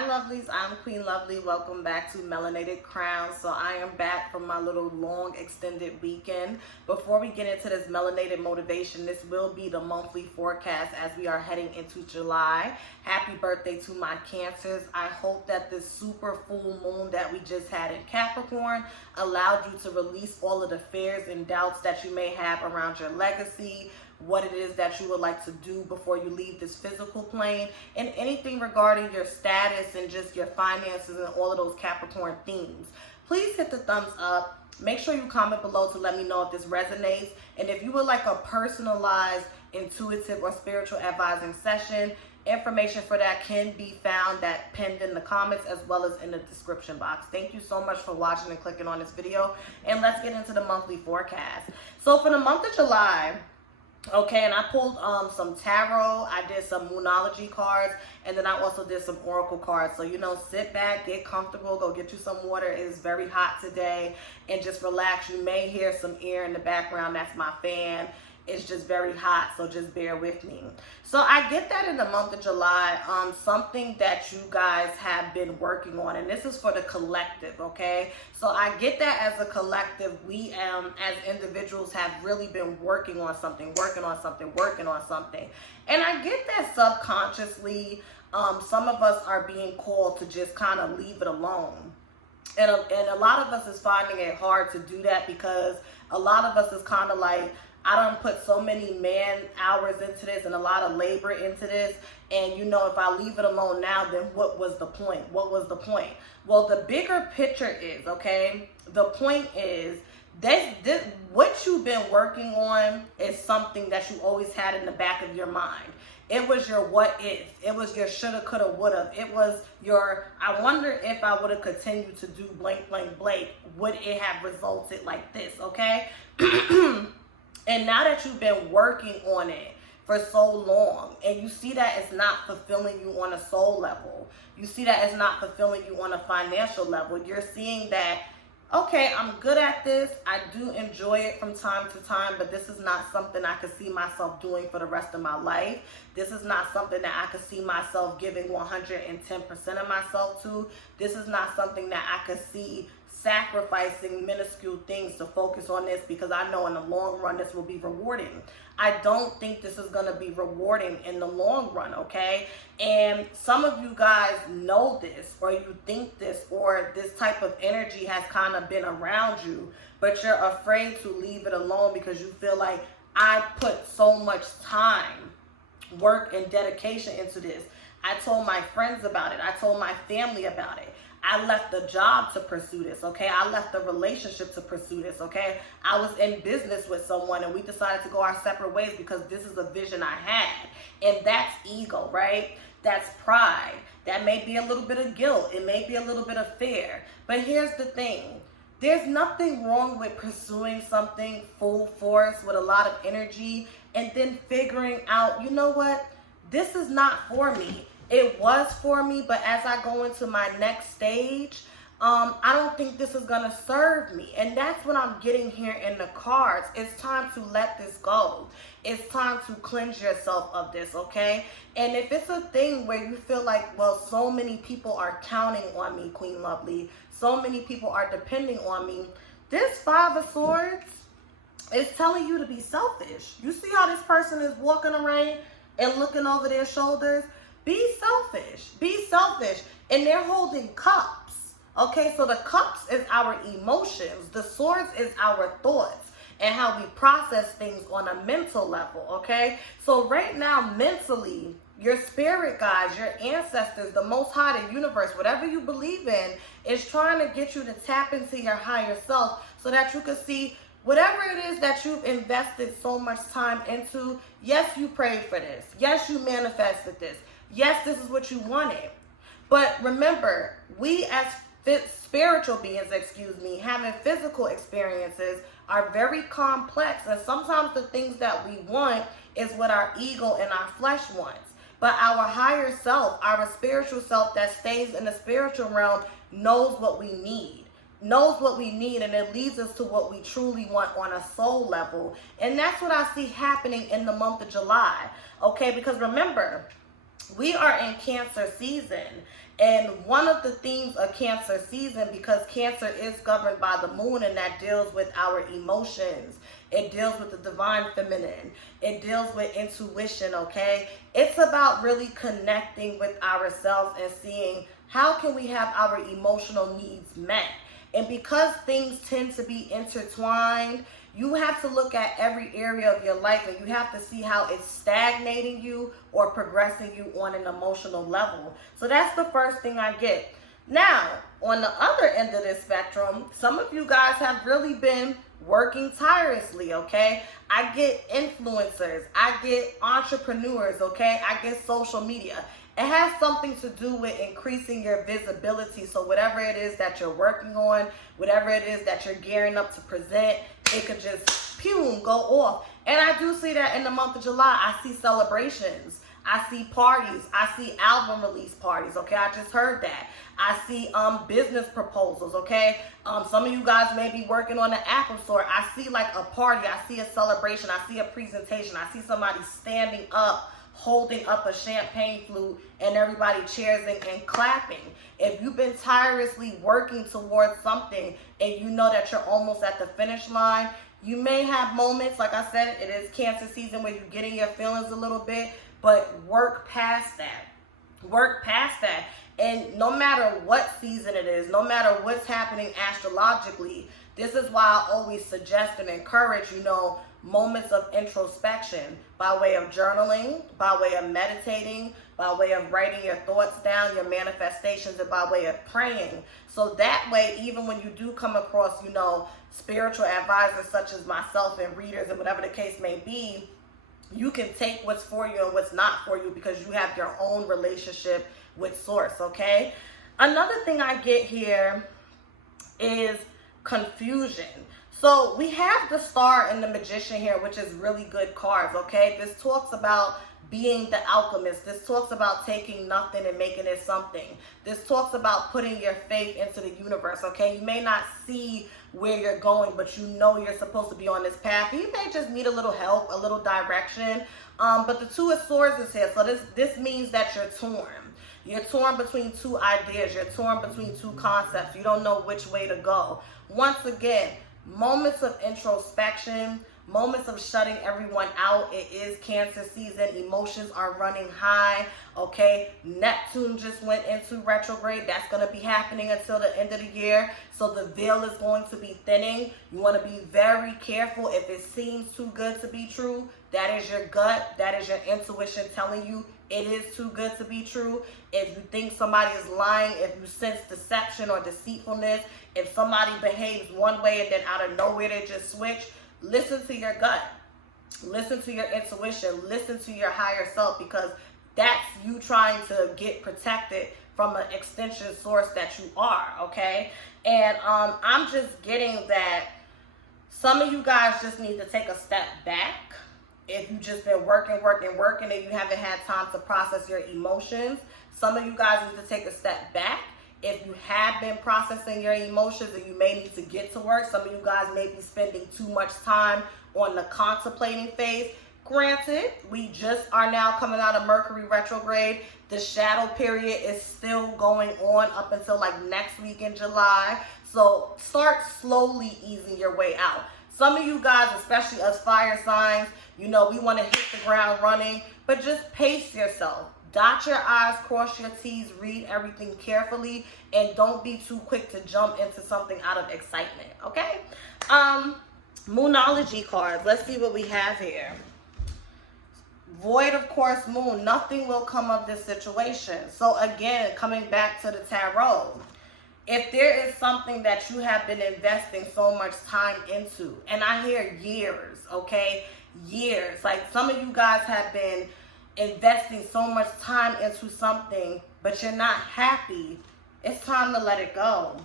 Hi lovelies, I'm Queen Lovely. Welcome back to Melanated Crowns. So I am back from my little long extended weekend. Before we get into this melanated motivation, this will be the monthly forecast as we are heading into July. Happy birthday to my Cancers. I hope that this super full moon that we just had in Capricorn allowed you to release all of the fears and doubts that you may have around your legacy, what it is that you would like to do before you leave this physical plane, and anything regarding your status and just your finances and all of those Capricorn themes. Please hit the thumbs up. Make sure you comment below to let me know if this resonates. And if you would like a personalized, intuitive, or spiritual advising session, information for that can be found pinned in the comments as well as in the description box. Thank you so much for watching and clicking on this video. And let's get into the monthly forecast. So for the month of July, okay, and I pulled some tarot, I did some moonology cards, and then I also did some oracle cards. So, you know, sit back, get comfortable, go get you some water. It is very hot today, and just relax. You may hear some air in the background. That's my fan. It's just very hot, so just bear with me. So I get that in the month of July, something that you guys have been working on, and this is for the collective, okay? So I get that as a collective, we as individuals have really been working on something. And I get that subconsciously, some of us are being called to just kind of leave it alone. And a lot of us is finding it hard to do that because a lot of us is kind of like, I done put so many man hours into this and a lot of labor into this. And you know, if I leave it alone now, then what was the point? What was the point? Well, the bigger picture is, okay, the point is this what you've been working on is something that you always had in the back of your mind. It was your what if. It was your shoulda, coulda, woulda. It was your, I wonder if I would have continued to do blank, blank, blank, would it have resulted like this, okay? And now that you've been working on it for so long, and you see that it's not fulfilling you on a soul level, you see that it's not fulfilling you on a financial level, you're seeing that, okay, I'm good at this, I do enjoy it from time to time, but this is not something I could see myself doing for the rest of my life. This is not something that I could see myself giving 110% of myself to. This is not something that I could see sacrificing minuscule things to focus on this, because I know in the long run this will be rewarding. I don't think this is going to be rewarding in the long run, okay? And some of you guys know this, or you think this, or this type of energy has kind of been around you, but you're afraid to leave it alone because you feel like, I put so much time, work, and dedication into this. I told my friends about it. I told my family about it. I left the job to pursue this, okay? I left the relationship to pursue this, okay? I was in business with someone and we decided to go our separate ways because this is a vision I had. And that's ego, right? That's pride. That may be a little bit of guilt. It may be a little bit of fear. But here's the thing. There's nothing wrong with pursuing something full force with a lot of energy and then figuring out, you know what? This is not for me. It was for me, but as I go into my next stage, I don't think this is going to serve me. And that's what I'm getting here in the cards. It's time to let this go. It's time to cleanse yourself of this, okay? And if it's a thing where you feel like, well, so many people are counting on me, Queen Lovely, so many people are depending on me, this Five of Swords is telling you to be selfish. You see how this person is walking around and looking over their shoulders? Be selfish. Be selfish. And they're holding cups. Okay, so the cups is our emotions. The swords is our thoughts and how we process things on a mental level, okay? So right now, mentally, your spirit guides, your ancestors, the Most High, the universe, whatever you believe in, is trying to get you to tap into your higher self so that you can see whatever it is that you've invested so much time into. Yes, you prayed for this. Yes, you manifested this. Yes, this is what you wanted. But remember, we as spiritual beings, having physical experiences are very complex. And sometimes the things that we want is what our ego and our flesh wants. But our higher self, our spiritual self that stays in the spiritual realm knows what we need. And it leads us to what we truly want on a soul level. And that's what I see happening in the month of July. Okay, because remember, we are in Cancer season. And one of the themes of Cancer season, because Cancer is governed by the moon, and that deals with our emotions. It deals with the divine feminine. It deals with intuition, okay? It's about really connecting with ourselves and seeing how can we have our emotional needs met. And because things tend to be intertwined, you have to look at every area of your life, and you have to see how it's stagnating you or progressing you on an emotional level. So that's the first thing I get. Now, on the other end of this spectrum, some of you guys have really been working tirelessly, okay? I get influencers, I get entrepreneurs, okay? I get social media. It has something to do with increasing your visibility. So whatever it is that you're working on, whatever it is that you're gearing up to present, it could just go off. And I do see that in the month of July. I see celebrations. I see parties. I see album release parties, okay? I just heard that. I see business proposals, okay? Some of you guys may be working on the Apple Store. I see like a party. I see a celebration. I see a presentation. I see somebody standing up, holding up a champagne flute, and everybody cheering and clapping. If you've been tirelessly working towards something and you know that you're almost at the finish line, you may have moments, like I said, it is Cancer season, where you get in your feelings a little bit, but work past that. Work past that. And no matter what season it is, no matter what's happening astrologically, this is why I always suggest and encourage, moments of introspection by way of journaling, by way of meditating, by way of writing your thoughts down, your manifestations, and by way of praying. So that way, even when you do come across, spiritual advisors such as myself and readers and whatever the case may be, you can take what's for you and what's not for you because you have your own relationship with source, okay? Another thing I get here is confusion. So we have the Star and the Magician here, which is really good cards, okay? This talks about being the alchemist. This talks about taking nothing and making it something. This talks about putting your faith into the universe, okay? You may not see where you're going, but you know you're supposed to be on this path. You may just need a little help, a little direction. But the Two of Swords is here. So this means that you're torn. You're torn between two ideas. You're torn between two concepts. You don't know which way to go. Once again, moments of introspection, moments of shutting everyone out. It is Cancer season. Emotions are running high, okay? Neptune just went into retrograde. That's going to be happening until the end of the year. So the veil is going to be thinning. You want to be very careful. If it seems too good to be true, that is your gut. That is your intuition telling you it is too good to be true. If you think somebody is lying, if you sense deception or deceitfulness, if somebody behaves one way and then out of nowhere they just switch, listen to your gut. Listen to your intuition. Listen to your higher self, because that's you trying to get protected from an extension source that you are, okay? And I'm just getting that some of you guys just need to take a step back. If you've just been working and you haven't had time to process your emotions, some of you guys need to take a step back. If you have been processing your emotions and you may need to get to work, some of you guys may be spending too much time on the contemplating phase. Granted, we just are now coming out of Mercury retrograde. The shadow period is still going on up until like next week in July. So start slowly easing your way out. Some of you guys, especially us fire signs, we want to hit the ground running, but just pace yourself. Dot your I's, cross your T's, read everything carefully, and don't be too quick to jump into something out of excitement, okay? Moonology cards. Let's see what we have here. Void, of course, moon. Nothing will come of this situation. So again, coming back to the tarot, if there is something that you have been investing so much time into, and I hear years, okay? Years. Like some of you guys have been investing so much time into something, but you're not happy. It's time to let it go.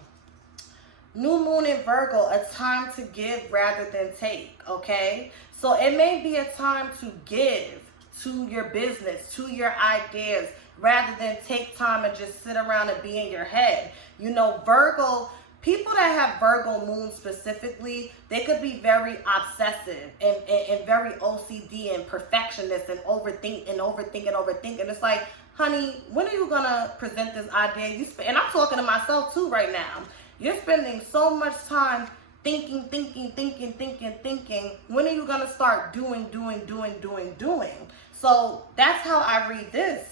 New moon in Virgo, a time to give rather than take, okay? So it may be a time to give to your business, to your ideas, rather than take time and just sit around and be in your head. Virgo, people that have Virgo moon specifically, they could be very obsessive and very OCD and perfectionist and overthink. It's like, honey, when are you gonna present this idea? And I'm talking to myself too right now. You're spending so much time thinking. When are you gonna start doing? So that's how I read this.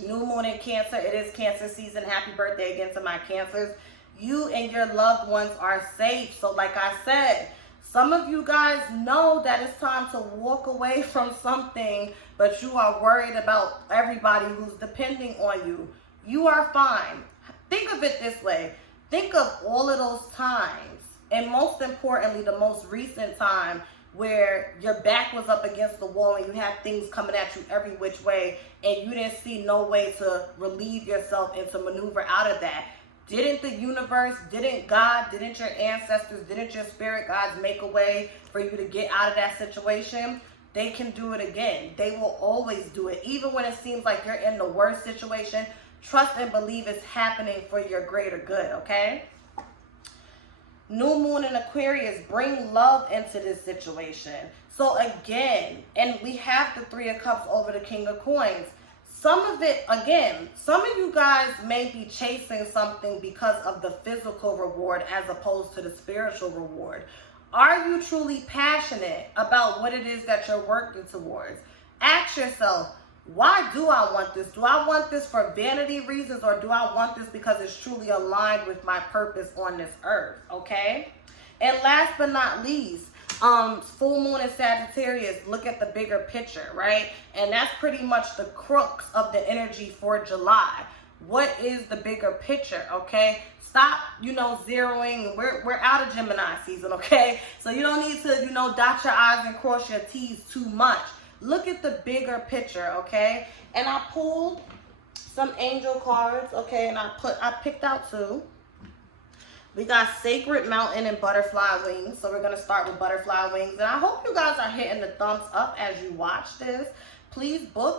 New moon in Cancer. It is Cancer season. Happy birthday again to my Cancers. You and your loved ones are safe. So like I said, some of you guys know that it's time to walk away from something, but you are worried about everybody who's depending on you. You are fine. Think of it this way. Think of all of those times, and most importantly, the most recent time where your back was up against the wall and you had things coming at you every which way, and you didn't see no way to relieve yourself and to maneuver out of that. Didn't the universe, didn't God, didn't your ancestors, didn't your spirit guides make a way for you to get out of that situation? They can do it again. They will always do it. Even when it seems like you're in the worst situation, trust and believe it's happening for your greater good, okay? New moon in Aquarius, bring love into this situation. So again, and we have the Three of Cups over the King of Coins. Some of it, again, some of you guys may be chasing something because of the physical reward as opposed to the spiritual reward. Are you truly passionate about what it is that you're working towards? Ask yourself, why do I want this? Do I want this for vanity reasons, or do I want this because it's truly aligned with my purpose on this earth, okay? And last but not least, full moon in Sagittarius, look at the bigger picture, right? And that's pretty much the crux of the energy for July. What is the bigger picture, okay? Stop, zeroing. We're out of Gemini season, okay? So you don't need to, dot your I's and cross your T's too much. Look at the bigger picture, okay? And I pulled some angel cards, okay? And I picked out two. We got Sacred Mountain and Butterfly Wings. So we're going to start with Butterfly Wings. And I hope you guys are hitting the thumbs up as you watch this. Please book